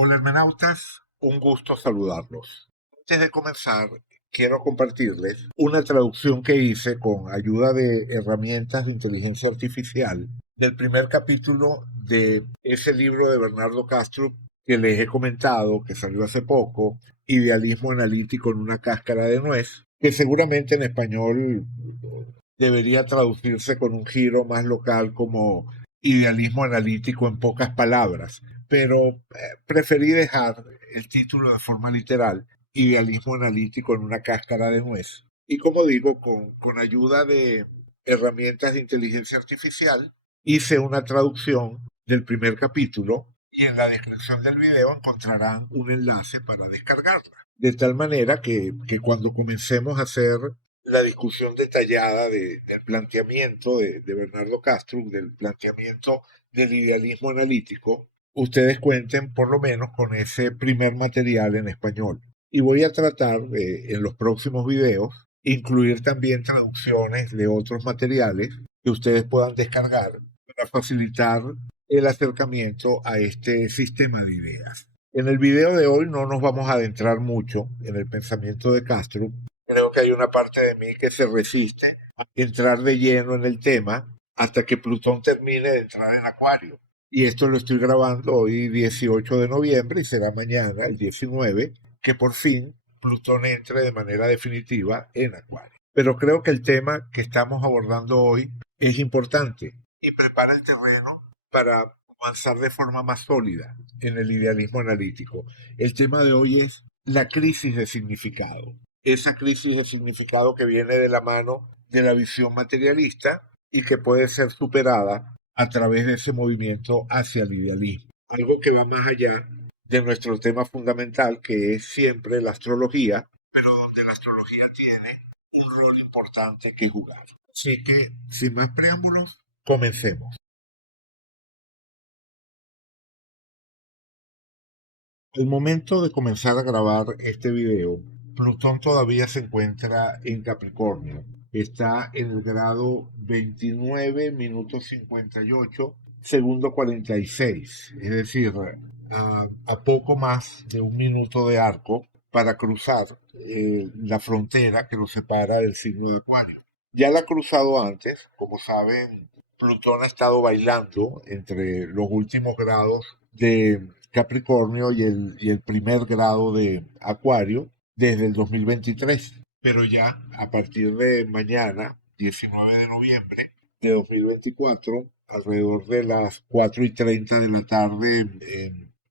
Hola hermanautas, un gusto saludarlos. Antes de comenzar, quiero compartirles una traducción que hice con ayuda de herramientas de inteligencia artificial del primer capítulo de ese libro de Bernardo Castro que les he comentado, que salió hace poco, Idealismo analítico en una cáscara de nuez, que seguramente en español debería traducirse con un giro más local como idealismo analítico en pocas palabras, pero preferí dejar el título de forma literal, idealismo analítico en una cáscara de nuez. Y como digo, con ayuda de herramientas de inteligencia artificial, hice una traducción del primer capítulo y en la descripción del video encontrarán un enlace para descargarla. De tal manera que cuando comencemos a hacer la discusión detallada del planteamiento de Bernardo Castro, del planteamiento del idealismo analítico, ustedes cuenten por lo menos con ese primer material en español. Y voy a tratar en los próximos videos incluir también traducciones de otros materiales que ustedes puedan descargar para facilitar el acercamiento a este sistema de ideas. En el video de hoy no nos vamos a adentrar mucho en el pensamiento de Castro. Creo que hay una parte de mí que se resiste a entrar de lleno en el tema hasta que Plutón termine de entrar en Acuario. Y esto lo estoy grabando hoy 18 de noviembre y será mañana, el 19, que por fin Plutón entre de manera definitiva en Acuario. Pero creo que el tema que estamos abordando hoy es importante y prepara el terreno para avanzar de forma más sólida en el idealismo analítico. El tema de hoy es la crisis de significado. Esa crisis de significado que viene de la mano de la visión materialista y que puede ser superada a través de ese movimiento hacia el idealismo. Algo que va más allá de nuestro tema fundamental, que es siempre la astrología, pero donde la astrología tiene un rol importante que jugar. Así que, sin más preámbulos, comencemos. Al momento de comenzar a grabar este video, Plutón todavía se encuentra en Capricornio. Está en el grado 29 minutos 58, segundo 46, es decir, a poco más de un minuto de arco para cruzar la frontera que lo separa del signo de Acuario. Ya la ha cruzado antes, como saben, Plutón ha estado bailando entre los últimos grados de Capricornio y el primer grado de Acuario desde el 2023. Pero ya a partir de mañana, 19 de noviembre de 2024, alrededor de las 4:30 de la tarde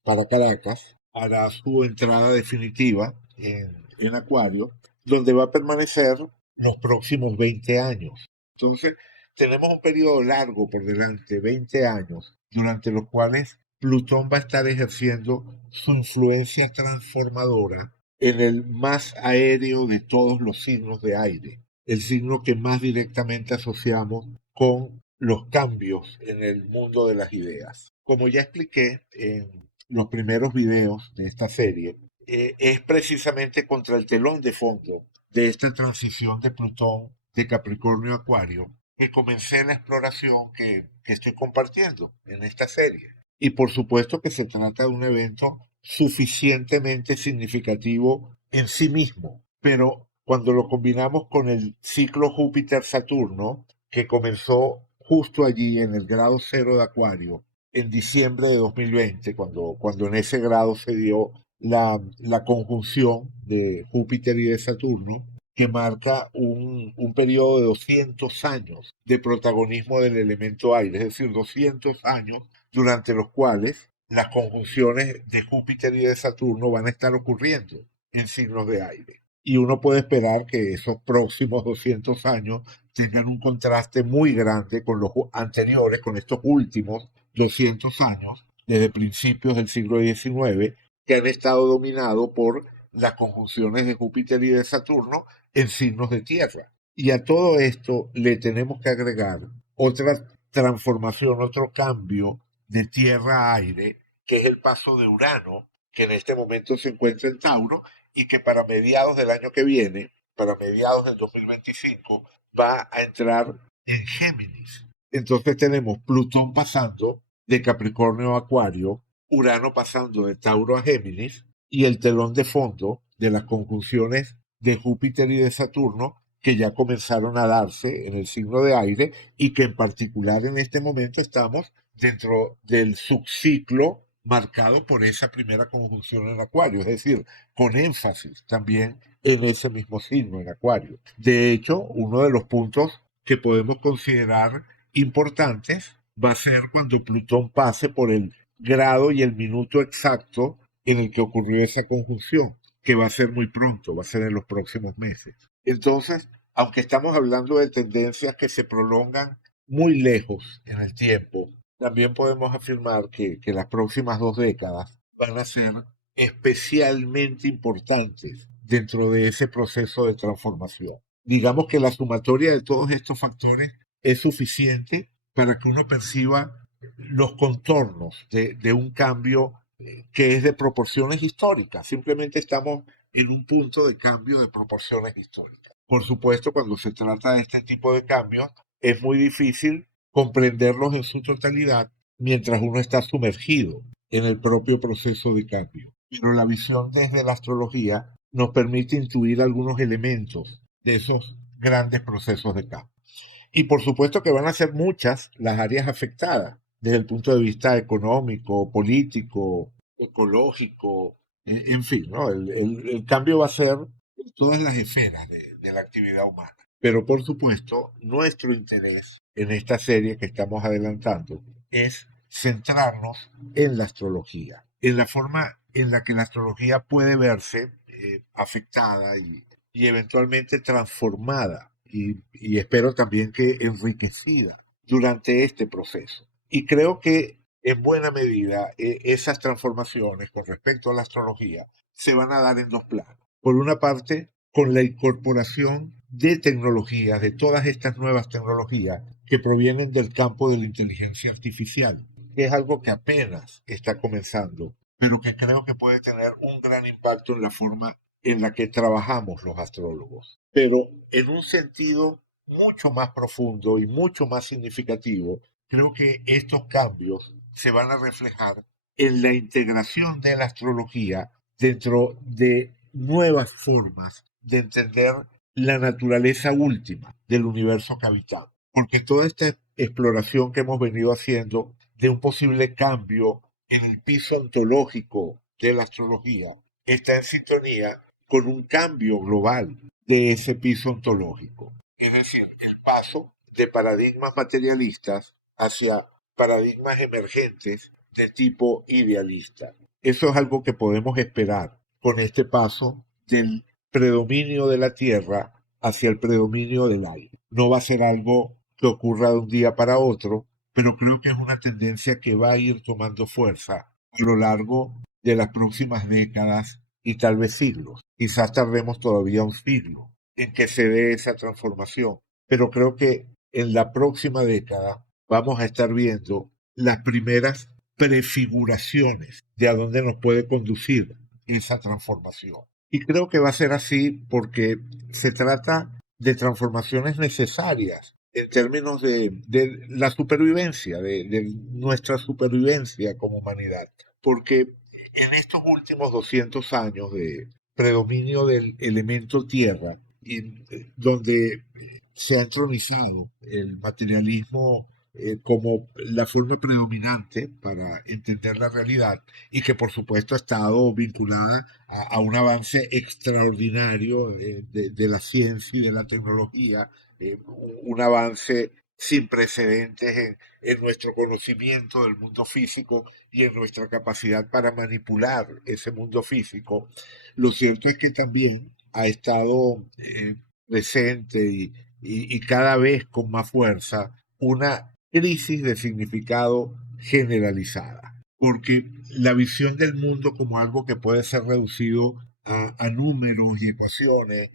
para Caracas, hará su entrada definitiva en Acuario, donde va a permanecer los próximos 20 años. Entonces, tenemos un periodo largo por delante, 20 años, durante los cuales Plutón va a estar ejerciendo su influencia transformadora en el más aéreo de todos los signos de aire, el signo que más directamente asociamos con los cambios en el mundo de las ideas. Como ya expliqué en los primeros videos de esta serie, es precisamente contra el telón de fondo de esta transición de Plutón de Capricornio a Acuario que comencé la exploración que estoy compartiendo en esta serie. Y por supuesto que se trata de un evento suficientemente significativo en sí mismo, pero cuando lo combinamos con el ciclo Júpiter-Saturno, que comenzó justo allí en el grado cero de Acuario, en diciembre de 2020, cuando en ese grado se dio la conjunción de Júpiter y de Saturno, que marca un periodo de 200 años de protagonismo del elemento aire, es decir, 200 años durante los cuales las conjunciones de Júpiter y de Saturno van a estar ocurriendo en signos de aire. Y uno puede esperar que esos próximos 200 años tengan un contraste muy grande con los anteriores, con estos últimos 200 años, desde principios del siglo XIX, que han estado dominados por las conjunciones de Júpiter y de Saturno en signos de tierra. Y a todo esto le tenemos que agregar otra transformación, otro cambio de tierra a aire, que es el paso de Urano, que en este momento se encuentra en Tauro y que para mediados del año que viene, para mediados del 2025, va a entrar en Géminis. Entonces tenemos Plutón pasando de Capricornio a Acuario Urano pasando de Tauro a Géminis y el telón de fondo de las conjunciones de Júpiter y de Saturno que ya comenzaron a darse en el signo de aire y que en particular en este momento estamos dentro del subciclo marcado por esa primera conjunción en Acuario, es decir, con énfasis también en ese mismo signo, en Acuario. De hecho, uno de los puntos que podemos considerar importantes va a ser cuando Plutón pase por el grado y el minuto exacto en el que ocurrió esa conjunción, que va a ser muy pronto, va a ser en los próximos meses. Entonces, aunque estamos hablando de tendencias que se prolongan muy lejos en el tiempo, también podemos afirmar que las próximas 2 décadas van a ser especialmente importantes dentro de ese proceso de transformación. Digamos que la sumatoria de todos estos factores es suficiente para que uno perciba los contornos de un cambio que es de proporciones históricas. Simplemente estamos en un punto de cambio de proporciones históricas. Por supuesto, cuando se trata de este tipo de cambios, es muy difícil comprenderlos en su totalidad mientras uno está sumergido en el propio proceso de cambio. Pero la visión desde la astrología nos permite intuir algunos elementos de esos grandes procesos de cambio. Y por supuesto que van a ser muchas las áreas afectadas desde el punto de vista económico, político, ecológico, en fin, ¿no? El cambio va a ser en todas las esferas de la actividad humana. Pero por supuesto, nuestro interés en esta serie que estamos adelantando es centrarnos en la astrología, en la forma en la que la astrología puede verse afectada y eventualmente transformada y espero también que enriquecida durante este proceso. Y creo que en buena medida esas transformaciones con respecto a la astrología se van a dar en 2 planos. Por una parte, con la incorporación de tecnologías, de todas estas nuevas tecnologías que provienen del campo de la inteligencia artificial, que es algo que apenas está comenzando, pero que creo que puede tener un gran impacto en la forma en la que trabajamos los astrólogos. Pero en un sentido mucho más profundo y mucho más significativo, creo que estos cambios se van a reflejar en la integración de la astrología dentro de nuevas formas de entender la naturaleza última del universo que habitamos. Porque toda esta exploración que hemos venido haciendo de un posible cambio en el piso ontológico de la astrología está en sintonía con un cambio global de ese piso ontológico. Es decir, el paso de paradigmas materialistas hacia paradigmas emergentes de tipo idealista. Eso es algo que podemos esperar con este paso del predominio de la tierra hacia el predominio del aire. No va a ser algo que ocurra de un día para otro, pero creo que es una tendencia que va a ir tomando fuerza a lo largo de las próximas décadas y tal vez siglos. Quizás tardemos todavía un siglo en que se dé esa transformación, pero creo que en la próxima década vamos a estar viendo las primeras prefiguraciones de a dónde nos puede conducir esa transformación. Y creo que va a ser así porque se trata de transformaciones necesarias en términos de la supervivencia, de nuestra supervivencia como humanidad. Porque en estos últimos 200 años de predominio del elemento tierra, y, donde se ha entronizado el materialismo como la forma predominante para entender la realidad y que por supuesto ha estado vinculada a un avance extraordinario de la ciencia y de la tecnología, un avance sin precedentes en nuestro conocimiento del mundo físico y en nuestra capacidad para manipular ese mundo físico. Lo cierto es que también ha estado presente y cada vez con más fuerza una crisis de significado generalizada, porque la visión del mundo como algo que puede ser reducido a números y ecuaciones,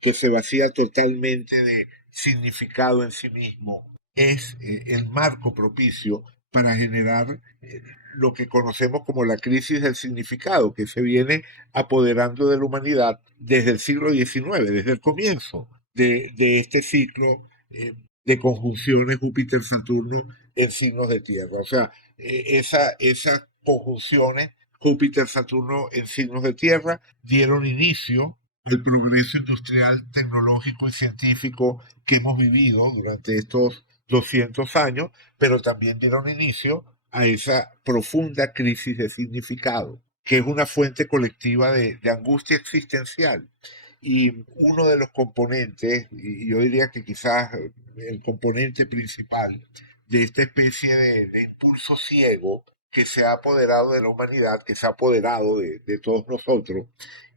que se vacía totalmente de significado en sí mismo, es el marco propicio para generar lo que conocemos como la crisis del significado, que se viene apoderando de la humanidad desde el siglo XIX, desde el comienzo de este ciclo de conjunciones Júpiter-Saturno en signos de tierra. O sea, esa conjunciones Júpiter-Saturno en signos de tierra dieron inicio al progreso industrial, tecnológico y científico que hemos vivido durante estos 200 años, pero también dieron inicio a esa profunda crisis de significado, que es una fuente colectiva de angustia existencial. Y uno de los componentes, y yo diría que quizás el componente principal de esta especie de impulso ciego que se ha apoderado de la humanidad, que se ha apoderado de todos nosotros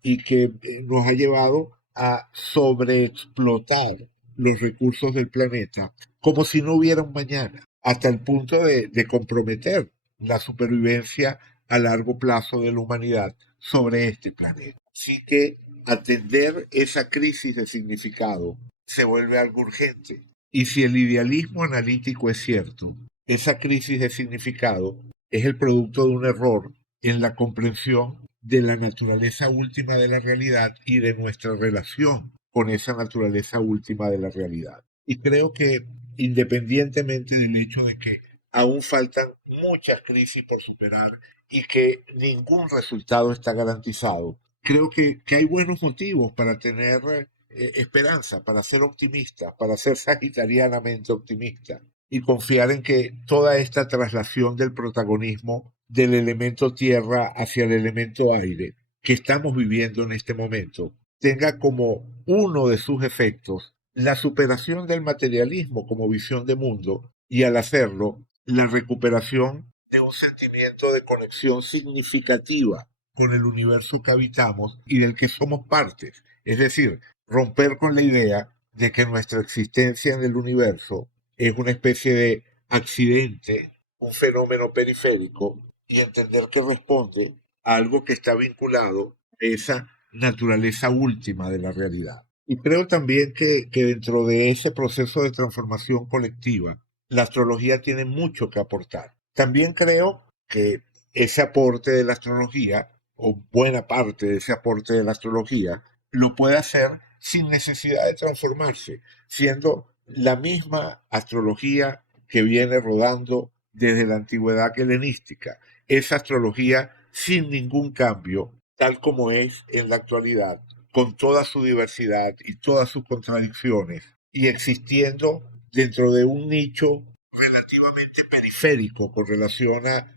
y que nos ha llevado a sobreexplotar los recursos del planeta como si no hubiera un mañana, hasta el punto de comprometer la supervivencia a largo plazo de la humanidad sobre este planeta. Así que atender esa crisis de significado se vuelve algo urgente. Y si el idealismo analítico es cierto, esa crisis de significado es el producto de un error en la comprensión de la naturaleza última de la realidad y de nuestra relación con esa naturaleza última de la realidad. Y creo que independientemente del hecho de que aún faltan muchas crisis por superar y que ningún resultado está garantizado, creo que hay buenos motivos para tener esperanza, para ser optimista, para ser sagitarianamente optimista y confiar en que toda esta traslación del protagonismo del elemento tierra hacia el elemento aire que estamos viviendo en este momento tenga como uno de sus efectos la superación del materialismo como visión de mundo y al hacerlo la recuperación de un sentimiento de conexión significativa con el universo que habitamos y del que somos partes. Es decir, romper con la idea de que nuestra existencia en el universo es una especie de accidente, un fenómeno periférico, y entender que responde a algo que está vinculado a esa naturaleza última de la realidad. Y creo también que dentro de ese proceso de transformación colectiva, la astrología tiene mucho que aportar. También creo que ese aporte de la astrología, o buena parte de ese aporte de la astrología, lo puede hacer sin necesidad de transformarse, siendo la misma astrología que viene rodando desde la antigüedad helenística, esa astrología sin ningún cambio, tal como es en la actualidad, con toda su diversidad y todas sus contradicciones, y existiendo dentro de un nicho relativamente periférico con relación a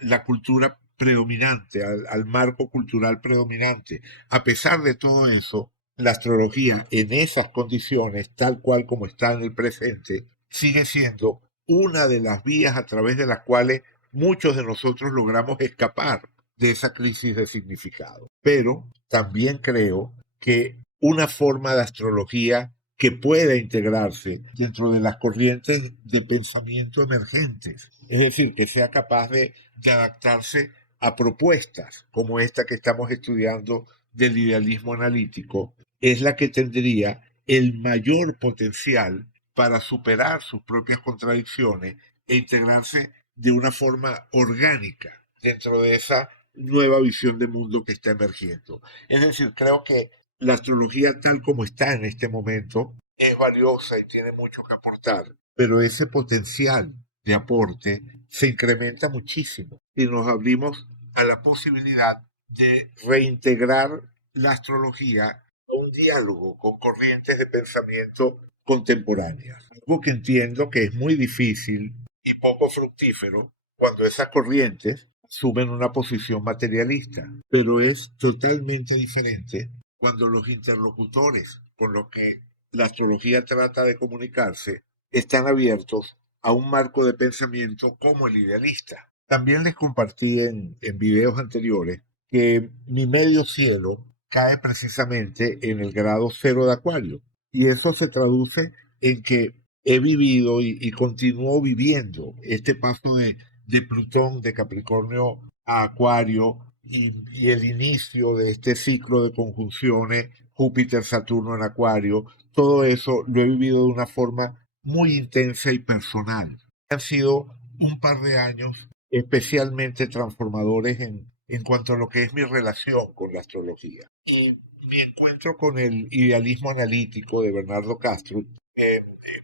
la cultura predominante, al marco cultural predominante. A pesar de todo eso, la astrología en esas condiciones, tal cual como está en el presente, sigue siendo una de las vías a través de las cuales muchos de nosotros logramos escapar de esa crisis de significado. Pero también creo que una forma de astrología que pueda integrarse dentro de las corrientes de pensamiento emergentes, es decir, que sea capaz de adaptarse a propuestas como esta que estamos estudiando del idealismo analítico, es la que tendría el mayor potencial para superar sus propias contradicciones e integrarse de una forma orgánica dentro de esa nueva visión de mundo que está emergiendo. Es decir, creo que la astrología tal como está en este momento es valiosa y tiene mucho que aportar, pero ese potencial de aporte se incrementa muchísimo y nos abrimos a la posibilidad de reintegrar la astrología a un diálogo con corrientes de pensamiento contemporáneas. Algo que entiendo que es muy difícil y poco fructífero cuando esas corrientes asumen una posición materialista, pero es totalmente diferente cuando los interlocutores con los que la astrología trata de comunicarse están abiertos a un marco de pensamiento como el idealista. También les compartí en videos anteriores que mi medio cielo cae precisamente en el grado cero de Acuario. Y eso se traduce en que he vivido y continúo viviendo este paso de Plutón, de Capricornio a Acuario y el inicio de este ciclo de conjunciones Júpiter-Saturno en Acuario. Todo eso lo he vivido de una forma muy intensa y personal. Han sido un par de años especialmente transformadores en cuanto a lo que es mi relación con la astrología. Y mi encuentro con el idealismo analítico de Bernardo Castro,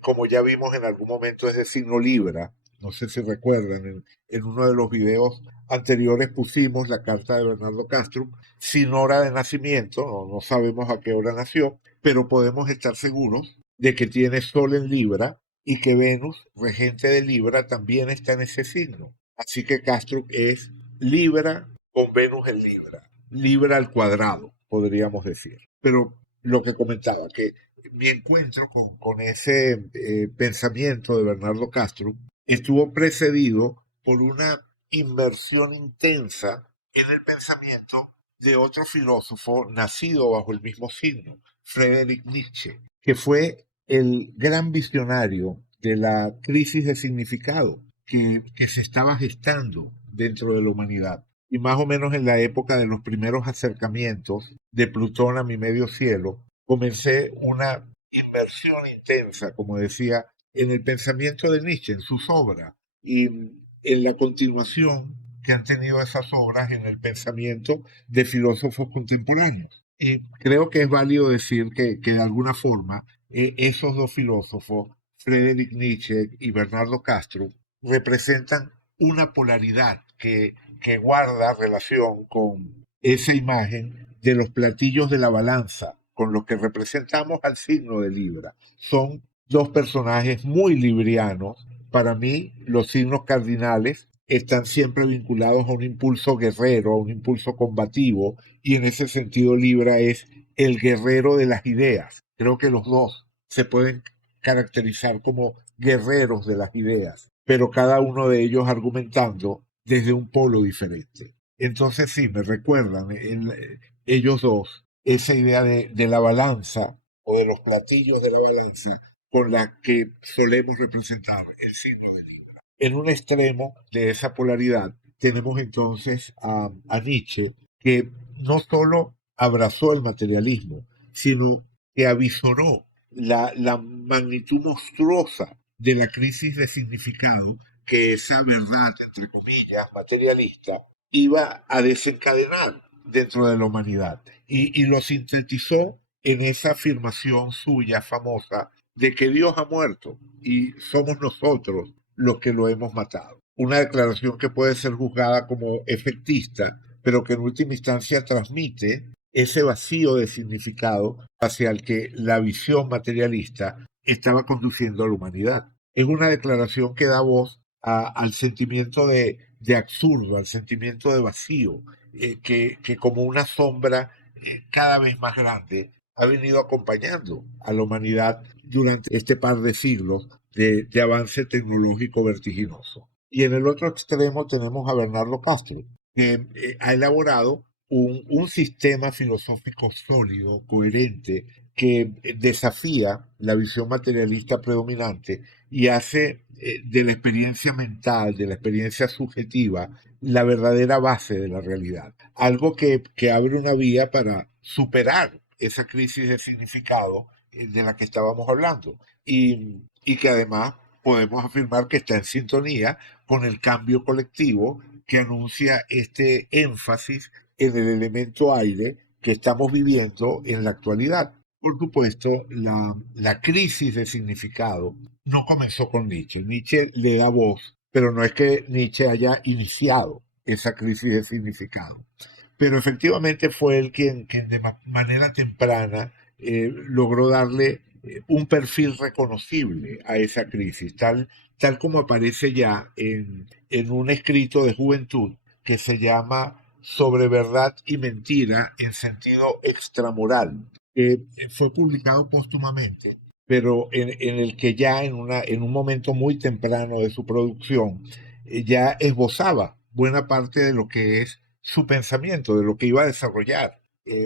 como ya vimos en algún momento, es de signo Libra, No sé si recuerdan, en uno de los videos anteriores pusimos la carta de Bernardo Castro sin hora de nacimiento, no sabemos a qué hora nació, pero podemos estar seguros de que tiene Sol en Libra y que Venus, regente de Libra, también está en ese signo. Así que Castro es Libra con Venus en Libra, Libra al cuadrado, podríamos decir. Pero lo que comentaba, que mi encuentro con ese pensamiento de Bernardo Castro estuvo precedido por una inmersión intensa en el pensamiento de otro filósofo nacido bajo el mismo signo, Friedrich Nietzsche, que fue el gran visionario de la crisis de significado que se estaba gestando dentro de la humanidad. Y más o menos en la época de los primeros acercamientos de Plutón a mi medio cielo, comencé una inmersión intensa, como decía, en el pensamiento de Nietzsche, en sus obras, y en la continuación que han tenido esas obras en el pensamiento de filósofos contemporáneos. Creo que es válido decir que de alguna forma esos dos filósofos, Friedrich Nietzsche y Bernardo Castro, representan una polaridad que guarda relación con esa imagen de los platillos de la balanza, con los que representamos al signo de Libra. Son dos personajes muy librianos. Para mí, los signos cardinales están siempre vinculados a un impulso guerrero, a un impulso combativo, y en ese sentido Libra es el guerrero de las ideas. Creo que los dos se pueden caracterizar como guerreros de las ideas, pero cada uno de ellos argumentando desde un polo diferente. Entonces sí, me recuerdan ellos dos esa idea de la balanza o de los platillos de la balanza con la que solemos representar el signo de Libra. En un extremo de esa polaridad tenemos entonces a Nietzsche, que no solo abrazó el materialismo, sino que avisoró la magnitud monstruosa de la crisis de significado que esa verdad, entre comillas, materialista, iba a desencadenar dentro de la humanidad. Y lo sintetizó en esa afirmación suya famosa de que Dios ha muerto y somos nosotros los que lo hemos matado. Una declaración que puede ser juzgada como efectista, pero que en última instancia transmite ese vacío de significado hacia el que la visión materialista estaba conduciendo a la humanidad. Es una declaración que da voz al sentimiento de absurdo, al sentimiento de vacío, que como una sombra cada vez más grande ha venido acompañando a la humanidad durante este par de siglos de avance tecnológico vertiginoso. Y en el otro extremo tenemos a Bernardo Castro, que ha elaborado un sistema filosófico sólido, coherente, que desafía la visión materialista predominante y hace de la experiencia mental, de la experiencia subjetiva, la verdadera base de la realidad. Algo que abre una vía para superar esa crisis de significado de la que estábamos hablando y que además podemos afirmar que está en sintonía con el cambio colectivo que anuncia este énfasis en el elemento aire que estamos viviendo en la actualidad. Por supuesto, la crisis de significado no comenzó con Nietzsche. Nietzsche le da voz, pero no es que Nietzsche haya iniciado esa crisis de significado. Pero efectivamente fue él quien de manera temprana logró darle un perfil reconocible a esa crisis, tal como aparece ya en un escrito de juventud que se llama Sobre verdad y mentira en sentido extramoral, que fue publicado póstumamente, pero en el que ya en un momento muy temprano de su producción ya esbozaba buena parte de lo que es su pensamiento, de lo que iba a desarrollar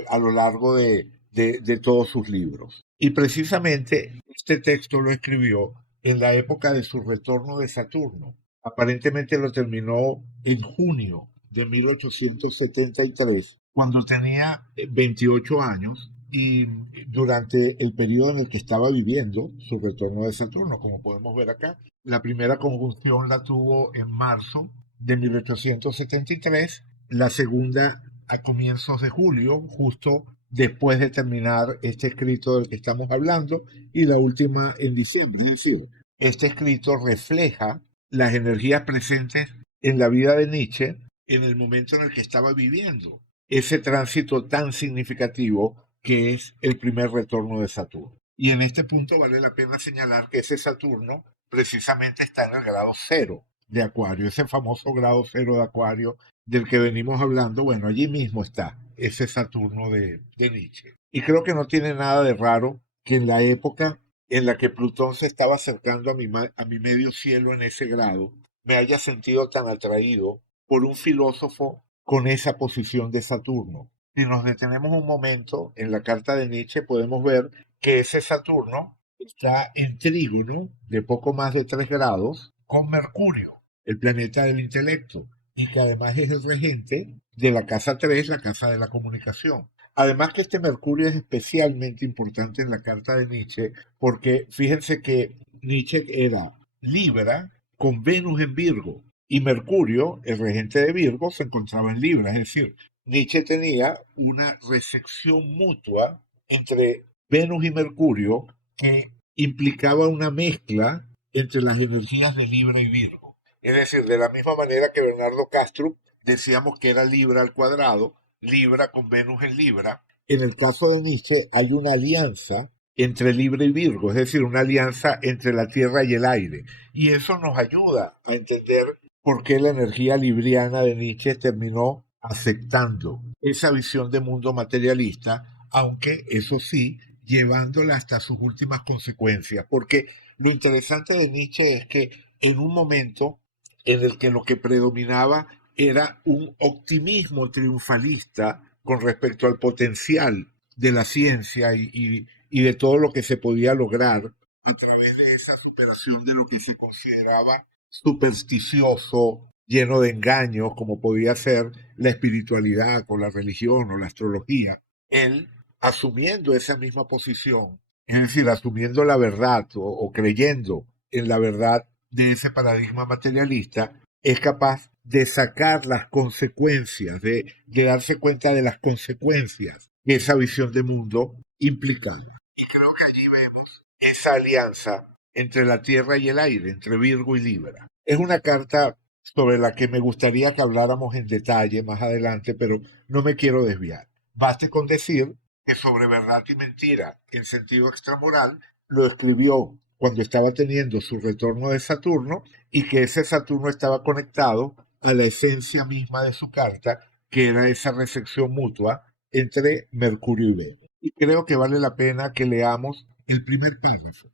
a lo largo de todos sus libros. Y precisamente este texto lo escribió en la época de su retorno de Saturno. Aparentemente lo terminó en junio de 1873, cuando tenía 28 años y durante el periodo en el que estaba viviendo su retorno de Saturno, como podemos ver acá. La primera conjunción la tuvo en marzo de 1873, la segunda a comienzos de julio, justo después de terminar este escrito del que estamos hablando, y la última en diciembre. Es decir, este escrito refleja las energías presentes en la vida de Nietzsche en el momento en el que estaba viviendo ese tránsito tan significativo que es el primer retorno de Saturno. Y en este punto vale la pena señalar que ese Saturno precisamente está en el grado cero de Acuario, ese famoso grado cero de Acuario del que venimos hablando. Bueno, allí mismo está ese Saturno de Nietzsche. Y creo que no tiene nada de raro que en la época en la que Plutón se estaba acercando a mi medio cielo en ese grado, me haya sentido tan atraído por un filósofo con esa posición de Saturno. Si nos detenemos un momento en la carta de Nietzsche, podemos ver que ese Saturno está en trígono de poco más de 3 grados con Mercurio, el planeta del intelecto, y que además es el regente de la casa 3, la casa de la comunicación. Además que este Mercurio es especialmente importante en la carta de Nietzsche porque fíjense que Nietzsche era Libra con Venus en Virgo y Mercurio, el regente de Virgo, se encontraba en Libra. Es decir, Nietzsche tenía una recepción mutua entre Venus y Mercurio que implicaba una mezcla entre las energías de Libra y Virgo. Es decir, de la misma manera que Bernardo Castro decíamos que era Libra al cuadrado, Libra con Venus en Libra. En el caso de Nietzsche hay una alianza entre Libra y Virgo, es decir, una alianza entre la tierra y el aire. Y eso nos ayuda a entender por qué la energía libriana de Nietzsche terminó aceptando esa visión de mundo materialista, aunque eso sí, llevándola hasta sus últimas consecuencias. Porque lo interesante de Nietzsche es que en un momento en el que lo que predominaba era un optimismo triunfalista con respecto al potencial de la ciencia y de todo lo que se podía lograr a través de esa superación de lo que se consideraba supersticioso, lleno de engaños, como podía ser la espiritualidad con la religión o la astrología. Él, asumiendo esa misma posición, es decir, asumiendo la verdad o creyendo en la verdad de ese paradigma materialista, es capaz de sacar las consecuencias, de darse cuenta de las consecuencias que esa visión de mundo implicaba. Y creo que allí vemos esa alianza entre la tierra y el aire, entre Virgo y Libra. Es una carta sobre la que me gustaría que habláramos en detalle más adelante, pero no me quiero desviar. Baste con decir que sobre verdad y mentira en sentido extramoral lo escribió cuando estaba teniendo su retorno de Saturno y que ese Saturno estaba conectado a la esencia misma de su carta, que era esa recepción mutua entre Mercurio y Venus. Y creo que vale la pena que leamos el primer párrafo,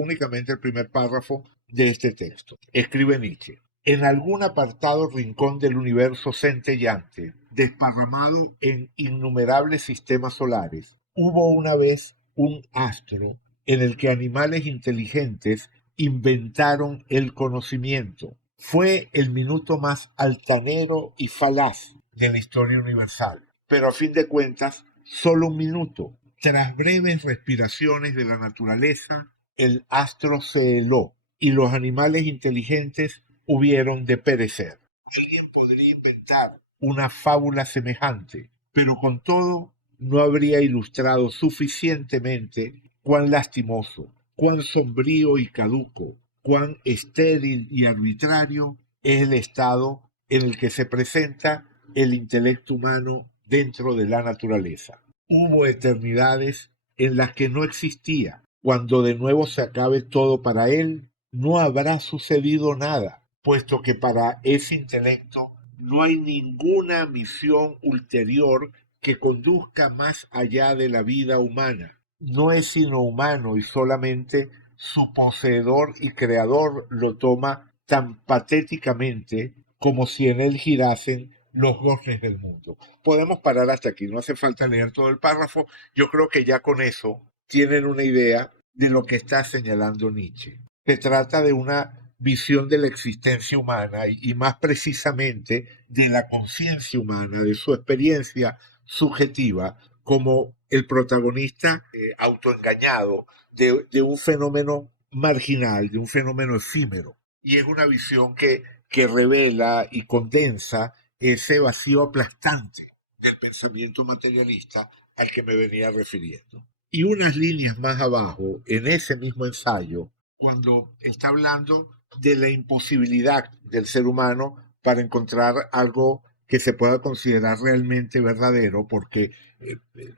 únicamente el primer párrafo de este texto. Escribe Nietzsche. En algún apartado rincón del universo centellante, desparramado en innumerables sistemas solares, hubo una vez un astro en el que animales inteligentes inventaron el conocimiento. Fue el minuto más altanero y falaz de la historia universal, pero a fin de cuentas, solo un minuto. Tras breves respiraciones de la naturaleza, el astro se heló y los animales inteligentes hubieron de perecer. Alguien podría inventar una fábula semejante, pero con todo no habría ilustrado suficientemente cuán lastimoso, cuán sombrío y caduco, cuán estéril y arbitrario es el estado en el que se presenta el intelecto humano dentro de la naturaleza. Hubo eternidades en las que no existía. Cuando de nuevo se acabe todo para él, no habrá sucedido nada, puesto que para ese intelecto no hay ninguna misión ulterior que conduzca más allá de la vida humana. No es sino humano y solamente su poseedor y creador lo toma tan patéticamente como si en él girasen los goces del mundo. Podemos parar hasta aquí, no hace falta leer todo el párrafo. Yo creo que ya con eso tienen una idea de lo que está señalando Nietzsche. Se trata de una visión de la existencia humana y más precisamente de la conciencia humana, de su experiencia subjetiva como el protagonista autoengañado de un fenómeno marginal, de un fenómeno efímero. Y es una visión que revela y condensa ese vacío aplastante del pensamiento materialista al que me venía refiriendo. Y unas líneas más abajo, en ese mismo ensayo, cuando está hablando de la imposibilidad del ser humano para encontrar algo que se pueda considerar realmente verdadero, porque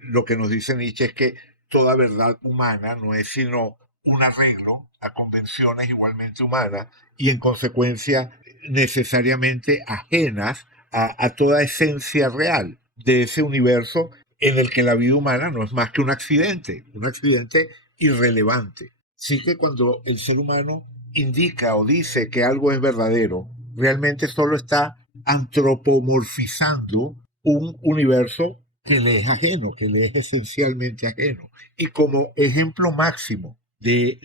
lo que nos dice Nietzsche es que toda verdad humana no es sino un arreglo a convenciones igualmente humanas y en consecuencia necesariamente ajenas a toda esencia real de ese universo en el que la vida humana no es más que un accidente irrelevante. Sí que cuando el ser humano indica o dice que algo es verdadero, realmente solo está antropomorfizando un universo que le es ajeno, que le es esencialmente ajeno. Y como ejemplo máximo de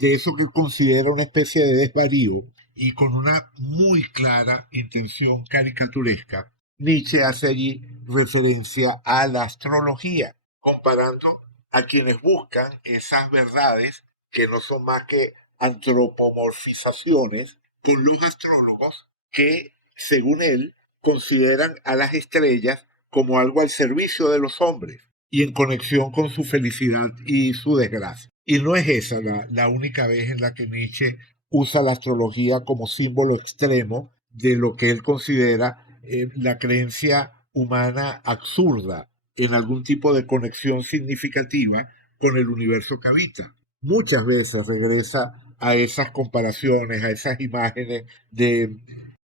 eso que considera una especie de desvarío y con una muy clara intención caricaturesca, Nietzsche hace allí referencia a la astrología, comparando a quienes buscan esas verdades que no son más que antropomorfizaciones con los astrólogos que, según él, consideran a las estrellas como algo al servicio de los hombres y en conexión con su felicidad y su desgracia. Y no es esa la única vez en la que Nietzsche usa la astrología como símbolo extremo de lo que él considera la creencia humana absurda en algún tipo de conexión significativa con el universo que habita. Muchas veces regresa a esas comparaciones, a esas imágenes de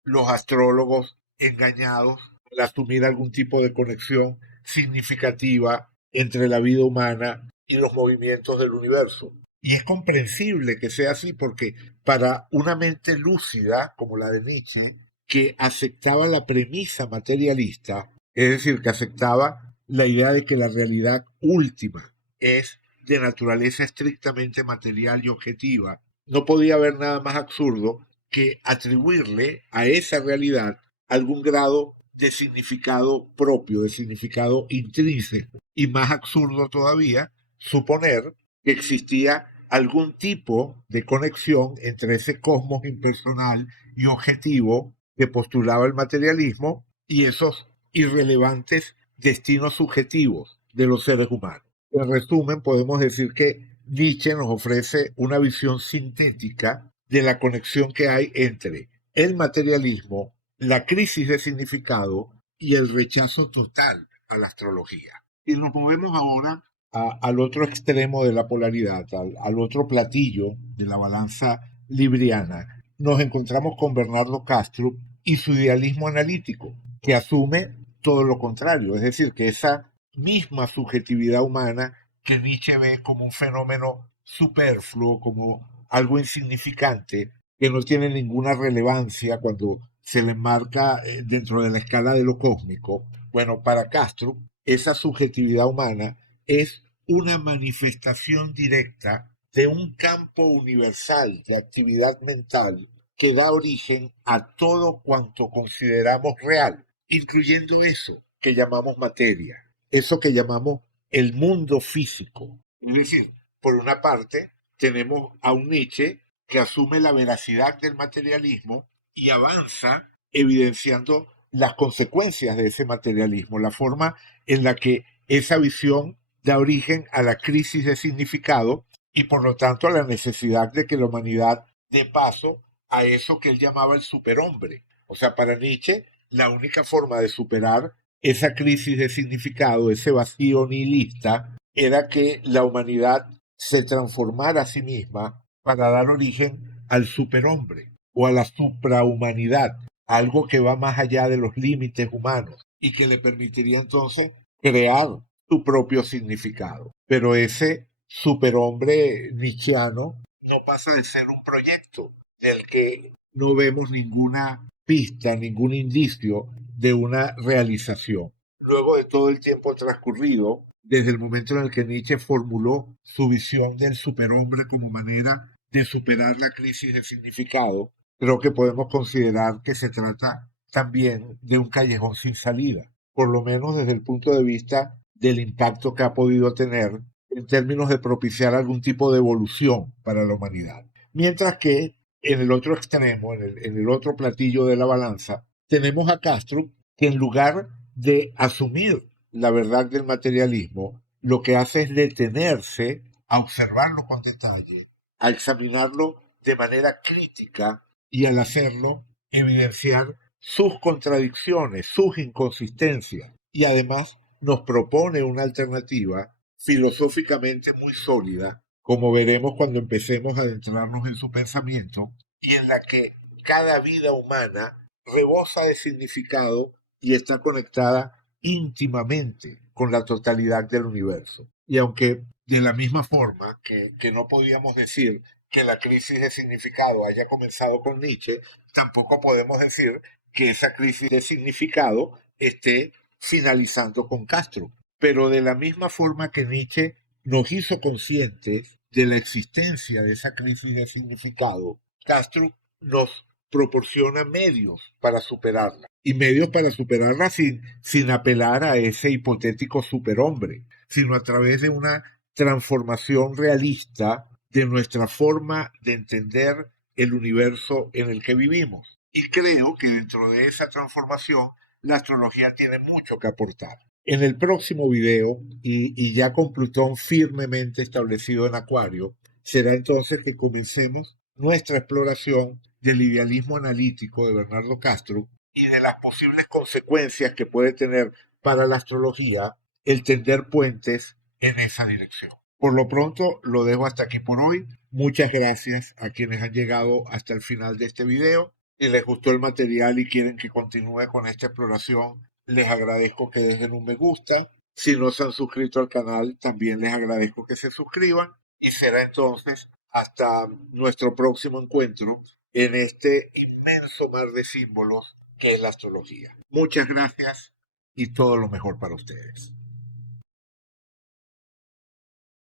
los astrólogos engañados al asumir algún tipo de conexión significativa entre la vida humana y los movimientos del universo. Y es comprensible que sea así porque para una mente lúcida como la de Nietzsche, que aceptaba la premisa materialista, es decir, que aceptaba la idea de que la realidad última es de naturaleza estrictamente material y objetiva, no podía haber nada más absurdo que atribuirle a esa realidad algún grado de significado propio, de significado intrínseco. Y más absurdo todavía, suponer que existía algún tipo de conexión entre ese cosmos impersonal y objetivo que postulaba el materialismo y esos irrelevantes destinos subjetivos de los seres humanos. En resumen, podemos decir que Nietzsche nos ofrece una visión sintética de la conexión que hay entre el materialismo, la crisis de significado y el rechazo total a la astrología. Y nos movemos ahora al otro extremo de la polaridad, al otro platillo de la balanza libriana. Nos encontramos con Bernardo Castro y su idealismo analítico, que asume todo lo contrario, es decir, que esa misma subjetividad humana que Nietzsche ve como un fenómeno superfluo, como algo insignificante, que no tiene ninguna relevancia cuando se le enmarca dentro de la escala de lo cósmico. Bueno, para Castro, esa subjetividad humana es una manifestación directa de un campo universal de actividad mental que da origen a todo cuanto consideramos real, incluyendo eso que llamamos materia, eso que llamamos el mundo físico. Es decir, por una parte, tenemos a un Nietzsche que asume la veracidad del materialismo y avanza evidenciando las consecuencias de ese materialismo, la forma en la que esa visión da origen a la crisis de significado y por lo tanto a la necesidad de que la humanidad dé paso a eso que él llamaba el superhombre. O sea, para Nietzsche, la única forma de superar esa crisis de significado, ese vacío nihilista, era que la humanidad se transformara a sí misma para dar origen al superhombre o a la suprahumanidad, algo que va más allá de los límites humanos y que le permitiría entonces crear su propio significado. Pero ese superhombre nietzscheano no pasa de ser un proyecto del que no vemos ninguna pista, ningún indicio de una realización. Luego de todo el tiempo transcurrido, desde el momento en el que Nietzsche formuló su visión del superhombre como manera de superar la crisis de significado, creo que podemos considerar que se trata también de un callejón sin salida, por lo menos desde el punto de vista del impacto que ha podido tener en términos de propiciar algún tipo de evolución para la humanidad. Mientras que en el otro extremo, en el otro platillo de la balanza, tenemos a Castro que en lugar de asumir la verdad del materialismo, lo que hace es detenerse a observarlo con detalle, a examinarlo de manera crítica y al hacerlo evidenciar sus contradicciones, sus inconsistencias y además nos propone una alternativa filosóficamente muy sólida, como veremos cuando empecemos a adentrarnos en su pensamiento y en la que cada vida humana rebosa de significado y está conectada íntimamente con la totalidad del universo. Y aunque de la misma forma que no podíamos decir que la crisis de significado haya comenzado con Nietzsche, tampoco podemos decir que esa crisis de significado esté finalizando con Castro. Pero de la misma forma que Nietzsche nos hizo conscientes de la existencia de esa crisis de significado, Castro nos proporciona medios para superarla. Y medios para superarla sin apelar a ese hipotético superhombre, sino a través de una transformación realista de nuestra forma de entender el universo en el que vivimos. Y creo que dentro de esa transformación la astrología tiene mucho que aportar. En el próximo video, y ya con Plutón firmemente establecido en Acuario, será entonces que comencemos nuestra exploración del idealismo analítico de Bernardo Castro y de las posibles consecuencias que puede tener para la astrología el tender puentes en esa dirección. Por lo pronto lo dejo hasta aquí por hoy. Muchas gracias a quienes han llegado hasta el final de este video. Si les gustó el material y quieren que continúe con esta exploración, les agradezco que dejen un me gusta. Si no se han suscrito al canal, también les agradezco que se suscriban. Y será entonces hasta nuestro próximo encuentro en este inmenso mar de símbolos que es la astrología. Muchas gracias y todo lo mejor para ustedes.